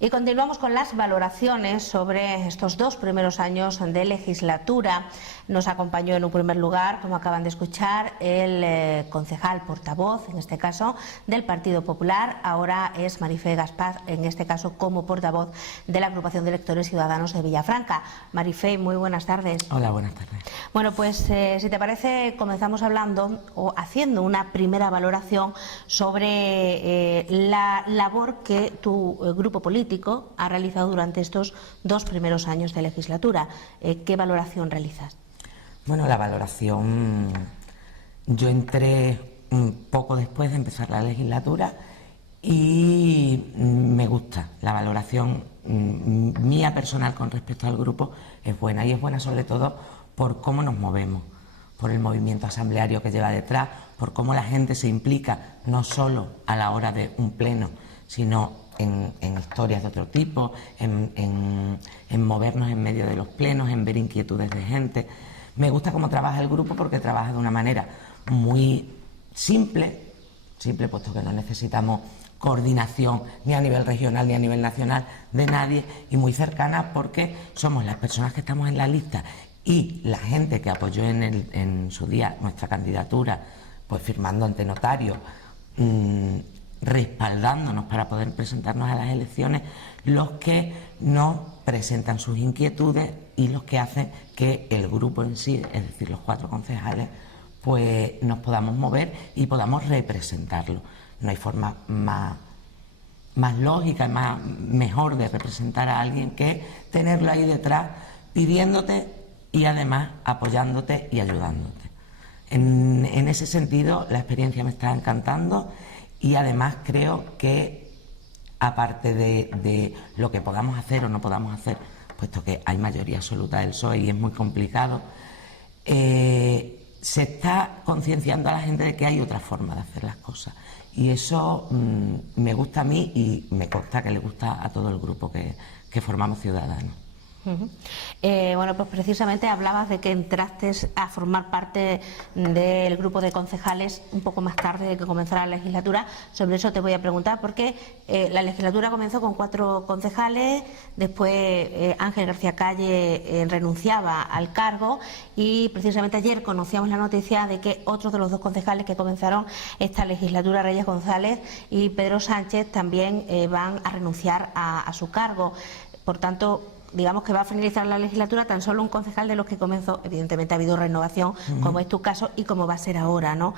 Y continuamos con las valoraciones sobre estos 2 primeros años de legislatura. Nos acompañó en un primer lugar, como acaban de escuchar, el concejal portavoz, en este caso, del Partido Popular. Ahora es Marifé Gaspar, en este caso como portavoz de la Agrupación de Electores Ciudadanos de Villafranca. Marifé, muy buenas tardes. Hola, buenas tardes. Bueno, pues si te parece, comenzamos hablando o haciendo una primera valoración sobre la labor que tu grupo político ha realizado durante estos 2 primeros años de legislatura. ¿Qué valoración realizas? Bueno, la valoración, yo entré un poco después de empezar la legislatura y me gusta. La valoración mía personal con respecto al grupo es buena, y es buena sobre todo por cómo nos movemos, por el movimiento asambleario que lleva detrás, por cómo la gente se implica no solo a la hora de un pleno, sino en historias de otro tipo, en movernos en medio de los plenos, en ver inquietudes de gente. Me gusta cómo trabaja el grupo porque trabaja de una manera muy simple, puesto que no necesitamos coordinación ni a nivel regional ni a nivel nacional de nadie, y muy cercana porque somos las personas que estamos en la lista y la gente que apoyó en su día nuestra candidatura, pues firmando ante notario, respaldándonos para poder presentarnos a las elecciones, los que nos presentan sus inquietudes y los que hacen que el grupo en sí, es decir, los 4 concejales, pues nos podamos mover y podamos representarlo. No hay forma más lógica y mejor de representar a alguien que tenerlo ahí detrás pidiéndote y además apoyándote y ayudándote. En ese sentido, la experiencia me está encantando. Y además creo que, aparte de lo que podamos hacer o no podamos hacer, puesto que hay mayoría absoluta del PSOE y es muy complicado, se está concienciando a la gente de que hay otra forma de hacer las cosas. Y eso me gusta a mí y me consta que le gusta a todo el grupo que formamos Ciudadanos. Bueno, pues precisamente hablabas de que entraste a formar parte del grupo de concejales un poco más tarde de que comenzara la legislatura. Sobre eso te voy a preguntar, porque la legislatura comenzó con 4 concejales, después Ángel García Calle renunciaba al cargo, y precisamente ayer conocíamos la noticia de que otros de los 2 concejales que comenzaron esta legislatura, Reyes González y Pedro Sánchez, también van a renunciar a su cargo. Por tanto, digamos que va a finalizar la legislatura tan solo un concejal de los que comenzó. Evidentemente ha habido renovación, como es tu caso y como va a ser ahora, ¿no?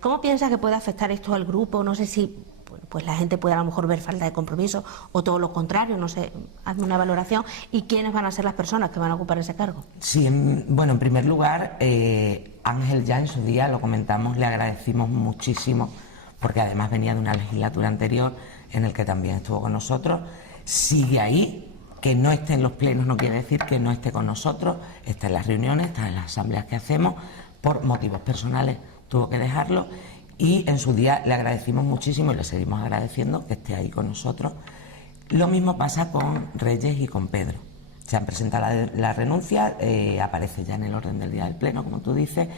¿Cómo piensas que puede afectar esto al grupo? No sé si pues la gente puede a lo mejor ver falta de compromiso o todo lo contrario, no sé, hazme una valoración. ¿Y quiénes van a ser las personas que van a ocupar ese cargo? Sí, bueno, en primer lugar, Ángel, ya en su día lo comentamos, le agradecimos muchísimo, porque además venía de una legislatura anterior en el que también estuvo con nosotros, sigue ahí. Que no esté en los plenos no quiere decir que no esté con nosotros, está en las reuniones, está en las asambleas que hacemos. Por motivos personales tuvo que dejarlo, y en su día le agradecimos muchísimo y le seguimos agradeciendo que esté ahí con nosotros. Lo mismo pasa con Reyes y con Pedro. Se han presentado la renuncia, aparece ya en el orden del día del pleno, como tú dices,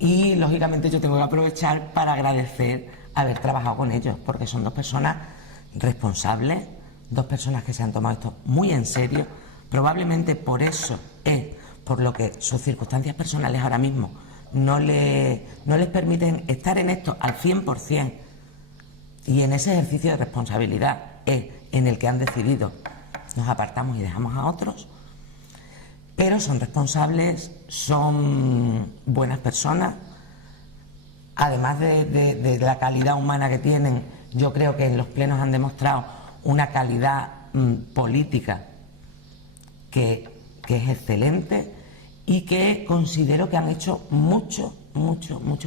y lógicamente yo tengo que aprovechar para agradecer haber trabajado con ellos, porque son 2 personas responsables, 2 personas que se han tomado esto muy en serio. Probablemente por eso es por lo que sus circunstancias personales ahora mismo no les permiten estar en esto al 100%, y en ese ejercicio de responsabilidad es en el que han decidido nos apartamos y dejamos a otros, pero son responsables, son buenas personas. Además de la calidad humana que tienen, yo creo que en los plenos han demostrado una calidad política que es excelente, y que considero que han hecho mucho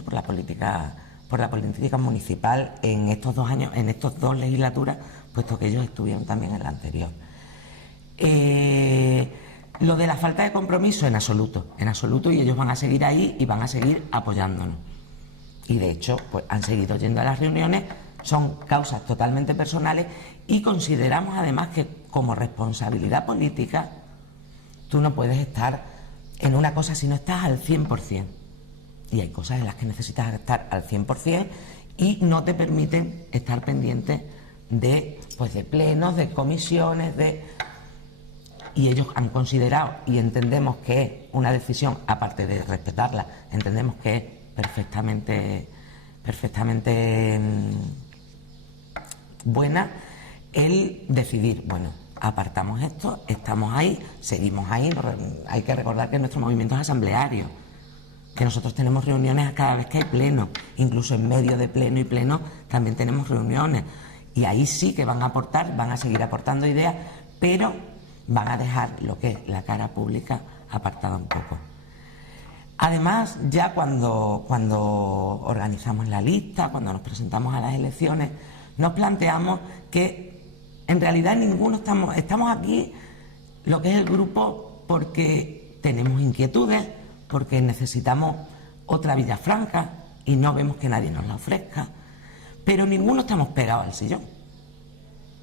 por la política municipal en estos 2 años, en estas 2 legislaturas, puesto que ellos estuvieron también en la anterior. Lo de la falta de compromiso, en absoluto, y ellos van a seguir ahí y van a seguir apoyándonos. Y de hecho, pues han seguido yendo a las reuniones. Son causas totalmente personales, y consideramos además que como responsabilidad política tú no puedes estar en una cosa si no estás al 100%. Y hay cosas en las que necesitas estar al 100% y no te permiten estar pendiente de plenos, de comisiones, y ellos han considerado, y entendemos que es una decisión, aparte de respetarla, entendemos que es perfectamente buena, el decidir, bueno, apartamos esto, estamos ahí, seguimos ahí. Hay que recordar que nuestro movimiento es asambleario, que nosotros tenemos reuniones cada vez que hay pleno, incluso en medio de pleno y pleno también tenemos reuniones, y ahí sí que van a aportar, van a seguir aportando ideas, pero van a dejar lo que es la cara pública apartada un poco. Además, ya cuando organizamos la lista, cuando nos presentamos a las elecciones, nos planteamos que en realidad ninguno estamos aquí, lo que es el grupo, porque tenemos inquietudes, porque necesitamos otra Villafranca y no vemos que nadie nos la ofrezca, pero ninguno estamos pegados al sillón.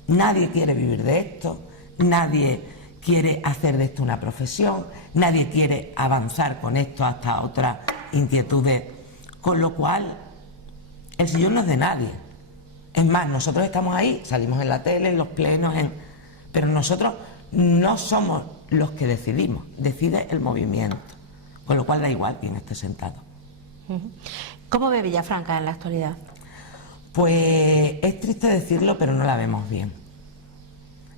Nadie quiere vivir de esto, nadie quiere hacer de esto una profesión, nadie quiere avanzar con esto hasta otras inquietudes, con lo cual el sillón no es de nadie. Es más, nosotros estamos ahí, salimos en la tele, en los plenos, pero nosotros no somos los que decidimos, decide el movimiento, con lo cual da igual quién esté sentado. ¿Cómo ve Villafranca en la actualidad? Pues es triste decirlo, pero no la vemos bien.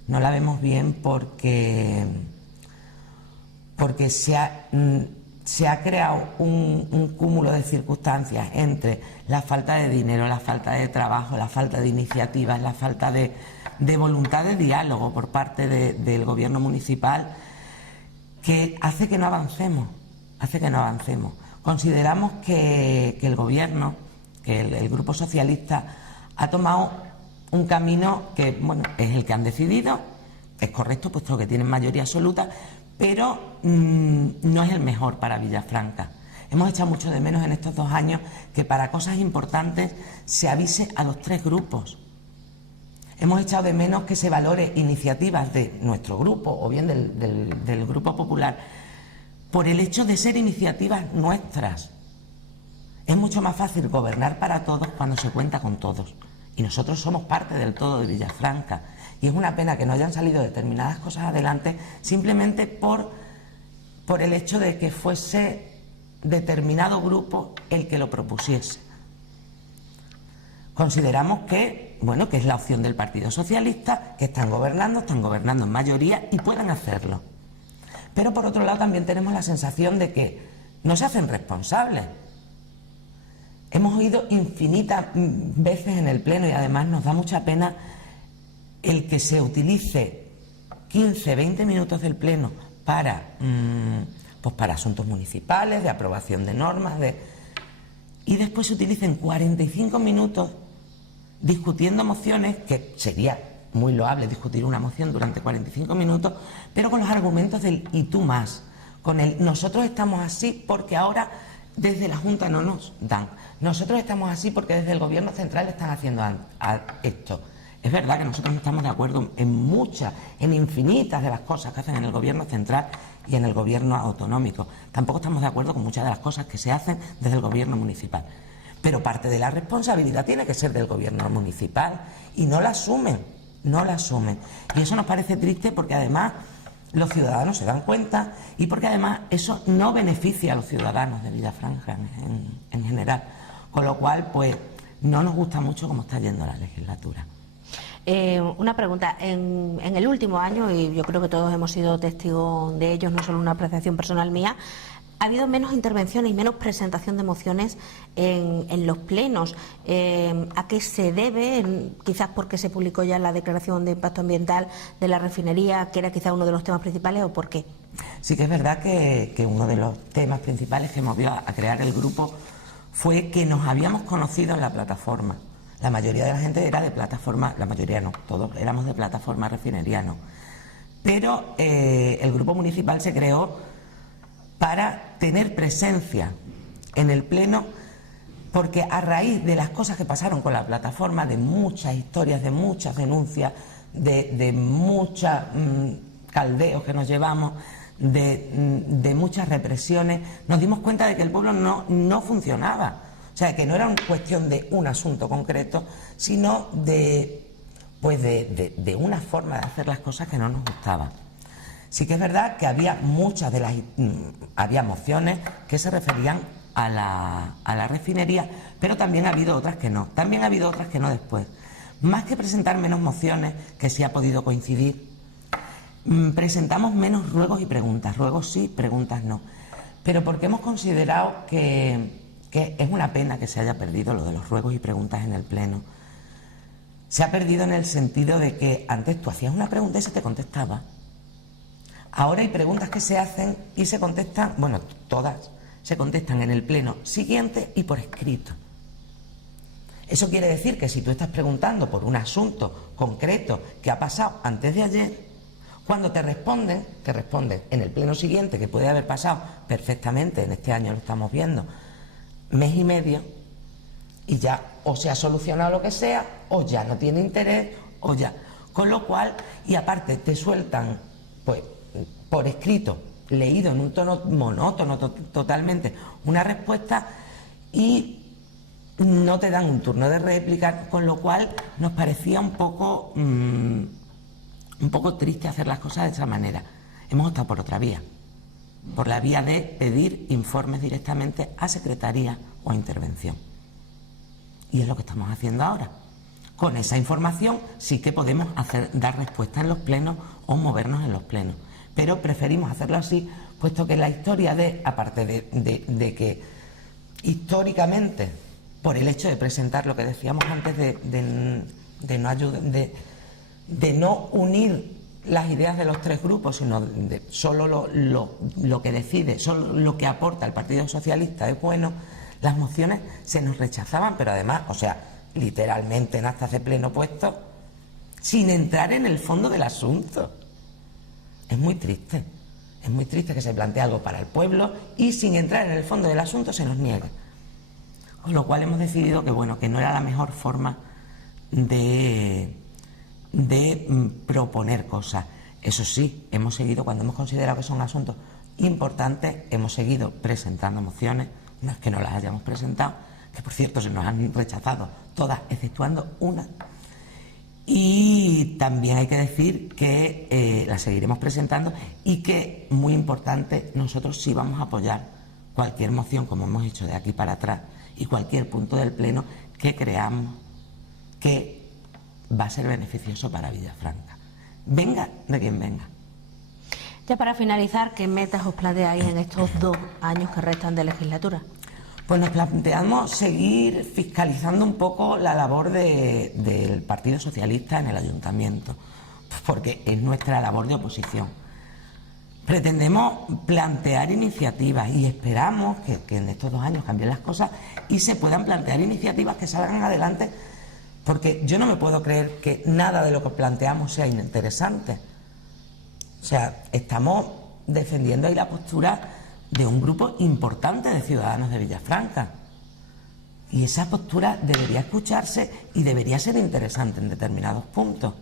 No la vemos bien porque se ha creado un cúmulo de circunstancias entre la falta de dinero, la falta de trabajo, la falta de iniciativas, la falta de voluntad de diálogo por parte del gobierno municipal, que hace que no avancemos, Consideramos que el gobierno, que el Grupo Socialista ha tomado un camino que, bueno, es el que han decidido, es correcto puesto que tienen mayoría absoluta, pero no es el mejor para Villafranca. Hemos echado mucho de menos en estos 2 años que para cosas importantes se avise a los 3 grupos. Hemos echado de menos que se valore iniciativas de nuestro grupo o bien del Grupo Popular por el hecho de ser iniciativas nuestras. Es mucho más fácil gobernar para todos cuando se cuenta con todos. Y nosotros somos parte del todo de Villafranca. Y es una pena que no hayan salido determinadas cosas adelante simplemente por el hecho de que fuese determinado grupo el que lo propusiese. Consideramos que, bueno, que es la opción del Partido Socialista, que están gobernando en mayoría y pueden hacerlo. Pero por otro lado también tenemos la sensación de que no se hacen responsables. Hemos oído infinitas veces en el Pleno y además nos da mucha pena el que se utilice 15, 20 minutos del Pleno para asuntos municipales, de aprobación de normas, y después se utilicen 45 minutos discutiendo mociones, que sería muy loable discutir una moción durante 45 minutos, pero con los argumentos del y tú más, con el nosotros estamos así porque ahora desde la Junta no nos dan, nosotros estamos así porque desde el Gobierno central están haciendo esto. Es verdad que nosotros no estamos de acuerdo en infinitas de las cosas que hacen en el Gobierno central y en el Gobierno autonómico. Tampoco estamos de acuerdo con muchas de las cosas que se hacen desde el Gobierno municipal. Pero parte de la responsabilidad tiene que ser del Gobierno municipal y no la asumen. Y eso nos parece triste porque además los ciudadanos se dan cuenta y porque además eso no beneficia a los ciudadanos de Villafranca en general. Con lo cual, pues, no nos gusta mucho cómo está yendo la legislatura. Una pregunta, en el último año, y yo creo que todos hemos sido testigos de ellos, no solo una apreciación personal mía, ha habido menos intervenciones y menos presentación de mociones en los plenos. ¿A qué se debe? Quizás porque se publicó ya la declaración de impacto ambiental de la refinería, que era quizás uno de los temas principales, ¿o por qué? Sí que es verdad que uno de los temas principales que movió a crear el grupo fue que nos habíamos conocido en la plataforma. La mayoría de la gente era de plataforma, la mayoría no, todos éramos de plataforma refineriano. Pero el grupo municipal se creó para tener presencia en el Pleno, porque a raíz de las cosas que pasaron con la plataforma, de muchas historias, de muchas denuncias, de muchos caldeos que nos llevamos, de muchas represiones, nos dimos cuenta de que el pueblo no funcionaba. O sea, que no era una cuestión de un asunto concreto, sino de pues de una forma de hacer las cosas que no nos gustaba. Sí que es verdad que había había mociones que se referían a la refinería, pero también ha habido otras que no. También ha habido otras que no después. Más que presentar menos mociones, que sí ha podido coincidir, presentamos menos ruegos y preguntas. Ruegos sí, preguntas no. Pero porque hemos considerado que es una pena que se haya perdido lo de los ruegos y preguntas en el Pleno. Se ha perdido en el sentido de que antes tú hacías una pregunta y se te contestaba. Ahora hay preguntas que se hacen y se contestan, bueno, todas se contestan en el pleno siguiente y por escrito. Eso quiere decir que si tú estás preguntando por un asunto concreto que ha pasado antes de ayer, cuando te responden en el pleno siguiente, que puede haber pasado perfectamente, en este año lo estamos viendo, mes y medio, y ya o se ha solucionado lo que sea, o ya no tiene interés, o ya. Con lo cual, y aparte te sueltan, pues, por escrito, leído en un tono monótono totalmente, una respuesta y no te dan un turno de réplica, con lo cual nos parecía un poco triste hacer las cosas de esa manera. Hemos optado por otra vía, por la vía de pedir informes directamente a secretaría o a intervención. Y es lo que estamos haciendo ahora. Con esa información sí que podemos dar respuesta en los plenos o movernos en los plenos. Pero preferimos hacerlo así, puesto que la historia aparte de que históricamente, por el hecho de presentar lo que decíamos antes de no unir las ideas de los tres grupos, sino de solo lo que decide, solo lo que aporta el Partido Socialista es bueno, las mociones se nos rechazaban, pero además, o sea, literalmente en actas de pleno puesto, sin entrar en el fondo del asunto. Es muy triste que se plantee algo para el pueblo y sin entrar en el fondo del asunto se nos niegue. Con lo cual hemos decidido que, bueno, que no era la mejor forma de proponer cosas. Eso sí, hemos seguido, cuando hemos considerado que son asuntos importantes, hemos seguido presentando mociones, no es que no las hayamos presentado, que por cierto se nos han rechazado todas, exceptuando una. Y también hay que decir que las seguiremos presentando y que, muy importante, nosotros sí vamos a apoyar cualquier moción, como hemos hecho de aquí para atrás, y cualquier punto del Pleno que creamos que va a ser beneficioso para Villafranca. Venga de quien venga. Ya para finalizar, ¿qué metas os planteáis en estos 2 años que restan de legislatura? Pues nos planteamos seguir fiscalizando un poco la labor del Partido Socialista en el Ayuntamiento, porque es nuestra labor de oposición. Pretendemos plantear iniciativas y esperamos que en estos 2 años cambien las cosas y se puedan plantear iniciativas que salgan adelante, porque yo no me puedo creer que nada de lo que planteamos sea interesante. O sea, estamos defendiendo ahí la postura de un grupo importante de ciudadanos de Villafranca. Y esa postura debería escucharse y debería ser interesante en determinados puntos.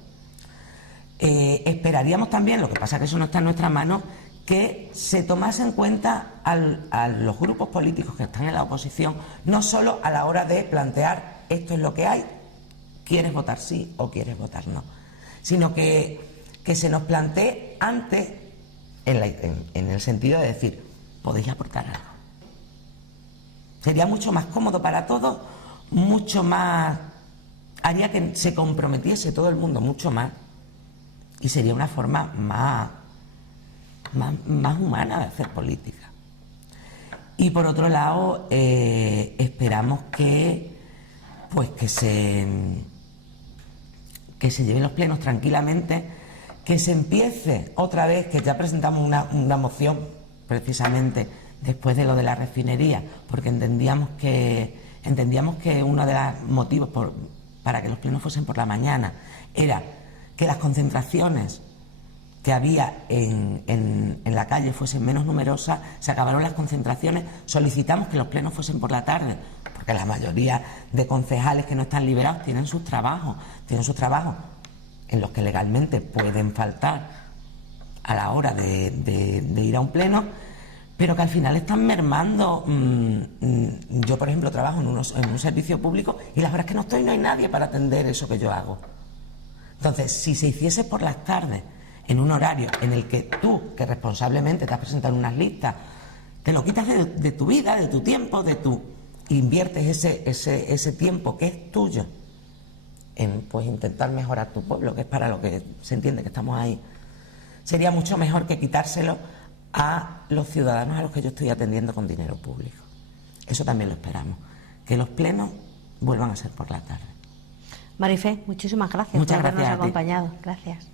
Esperaríamos también, lo que pasa es que eso no está en nuestra mano, que se tomase en cuenta a los grupos políticos que están en la oposición, no solo a la hora de plantear esto es lo que hay, quieres votar sí o quieres votar no, sino que se nos plantee antes en el sentido de decir, podéis aportar algo. Sería mucho más cómodo para todos, mucho más, haría que se comprometiese todo el mundo mucho más y sería una forma más humana de hacer política. Y por otro lado, esperamos que se lleven los plenos tranquilamente, que se empiece otra vez, que ya presentamos una moción precisamente después de lo de la refinería, porque entendíamos que uno de los motivos para que los plenos fuesen por la mañana era que las concentraciones que había en la calle fuesen menos numerosas. Se acabaron las concentraciones, solicitamos que los plenos fuesen por la tarde, porque la mayoría de concejales que no están liberados tienen sus trabajos en los que legalmente pueden faltar a la hora de ir a un pleno, pero que al final están mermando. Yo, por ejemplo, trabajo en un servicio público y la verdad es que no hay nadie para atender eso que yo hago. Entonces, si se hiciese por las tardes, en un horario en el que tú, que responsablemente te has presentado en unas listas, te lo quitas de tu vida, de tu tiempo, inviertes ese tiempo que es tuyo en pues intentar mejorar tu pueblo, que es para lo que se entiende que estamos ahí, sería mucho mejor que quitárselo a los ciudadanos a los que yo estoy atendiendo con dinero público. Eso también lo esperamos, que los plenos vuelvan a ser por la tarde. Marifé, muchísimas gracias Muchas por habernos gracias a ti. acompañado. Gracias.